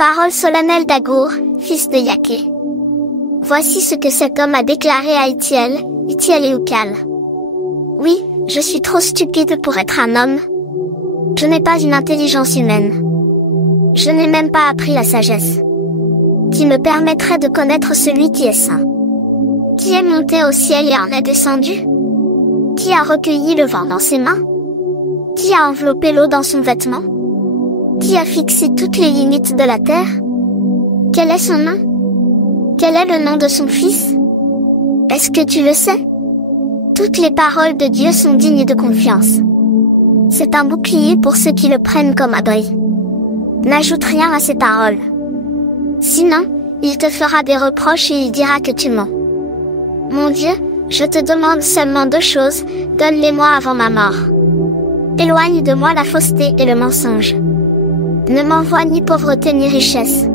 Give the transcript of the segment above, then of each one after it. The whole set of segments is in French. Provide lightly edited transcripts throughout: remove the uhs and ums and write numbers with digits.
Parole solennelle d'Agur, fils de Yaké. Voici ce que cet homme a déclaré à Itiel et Ucal. Oui, je suis trop stupide pour être un homme. Je n'ai pas une intelligence humaine. Je n'ai même pas appris la sagesse qui me permettrait de connaître celui qui est saint. Qui est monté au ciel et en est descendu? Qui a recueilli le vent dans ses mains? Qui a enveloppé l'eau dans son vêtement? Qui a fixé toutes les limites de la terre? Quel est son nom? Quel est le nom de son fils? Est-ce que tu le sais? Toutes les paroles de Dieu sont dignes de confiance. C'est un bouclier pour ceux qui le prennent comme abri. N'ajoute rien à ces paroles. Sinon, il te fera des reproches et il dira que tu mens. Mon Dieu, je te demande seulement deux choses, donne-les-moi avant ma mort. Éloigne de moi la fausseté et le mensonge. Ne m'envoie ni pauvreté ni richesse.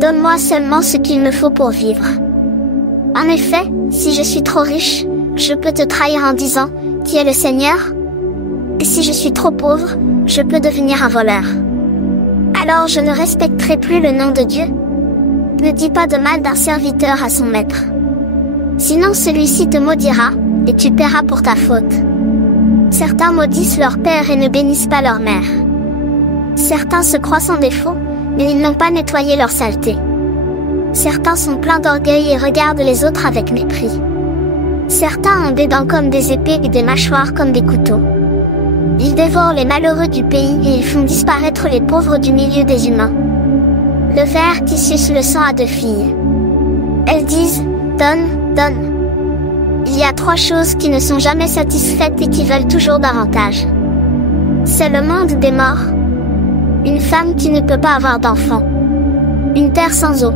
Donne-moi seulement ce qu'il me faut pour vivre. En effet, si je suis trop riche, je peux te trahir en disant, qui est le Seigneur? Et si je suis trop pauvre, je peux devenir un voleur. Alors je ne respecterai plus le nom de Dieu. Ne dis pas de mal d'un serviteur à son maître. Sinon celui-ci te maudira, et tu paieras pour ta faute. Certains maudissent leur père et ne bénissent pas leur mère. Certains se croient sans défaut, mais ils n'ont pas nettoyé leur saleté. Certains sont pleins d'orgueil et regardent les autres avec mépris. Certains ont des dents comme des épées et des mâchoires comme des couteaux. Ils dévorent les malheureux du pays et ils font disparaître les pauvres du milieu des humains. Le ver qui suce le sang a deux filles. Elles disent, donne, donne. Il y a trois choses qui ne sont jamais satisfaites et qui veulent toujours davantage. C'est le monde des morts. Une femme qui ne peut pas avoir d'enfant. Une terre sans eau.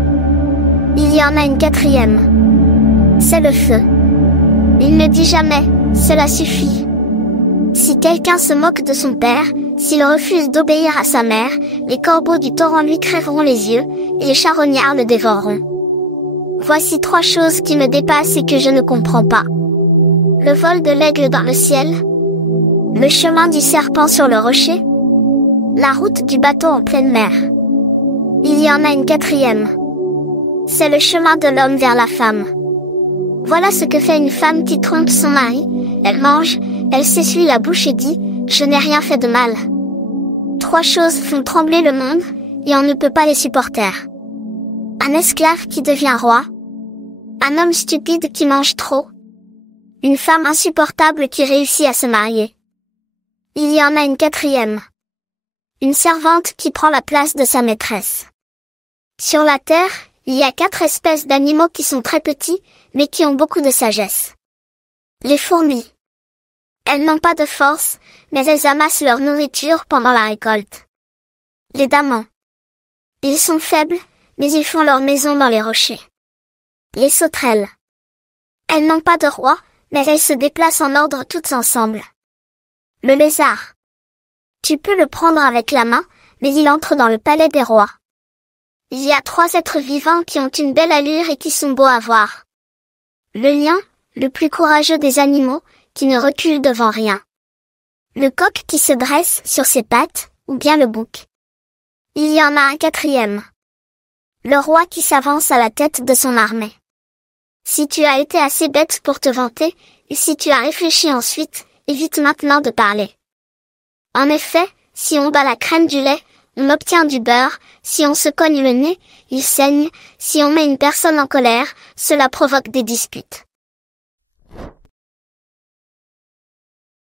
Il y en a une quatrième. C'est le feu. Il ne dit jamais, cela suffit. Si quelqu'un se moque de son père, s'il refuse d'obéir à sa mère, les corbeaux du torrent lui crèveront les yeux, et les charognards le dévoreront. Voici trois choses qui me dépassent et que je ne comprends pas. Le vol de l'aigle dans le ciel. Le chemin du serpent sur le rocher. La route du bateau en pleine mer. Il y en a une quatrième. C'est le chemin de l'homme vers la femme. Voilà ce que fait une femme qui trompe son mari. Elle mange, elle s'essuie la bouche et dit, je n'ai rien fait de mal. Trois choses font trembler le monde, et on ne peut pas les supporter. Un esclave qui devient roi. Un homme stupide qui mange trop. Une femme insupportable qui réussit à se marier. Il y en a une quatrième. Une servante qui prend la place de sa maîtresse. Sur la terre, il y a 4 espèces d'animaux qui sont très petits, mais qui ont beaucoup de sagesse. Les fourmis. Elles n'ont pas de force, mais elles amassent leur nourriture pendant la récolte. Les damans. Ils sont faibles, mais ils font leur maison dans les rochers. Les sauterelles. Elles n'ont pas de roi, mais elles se déplacent en ordre toutes ensemble. Le lézard. Tu peux le prendre avec la main, mais il entre dans le palais des rois. Il y a 3 êtres vivants qui ont une belle allure et qui sont beaux à voir. Le lion, le plus courageux des animaux, qui ne recule devant rien. Le coq qui se dresse sur ses pattes, ou bien le bouc. Il y en a un quatrième. Le roi qui s'avance à la tête de son armée. Si tu as été assez bête pour te vanter, et si tu as réfléchi ensuite, évite maintenant de parler. En effet, si on bat la crème du lait, on obtient du beurre, si on se cogne le nez, il saigne, si on met une personne en colère, cela provoque des disputes.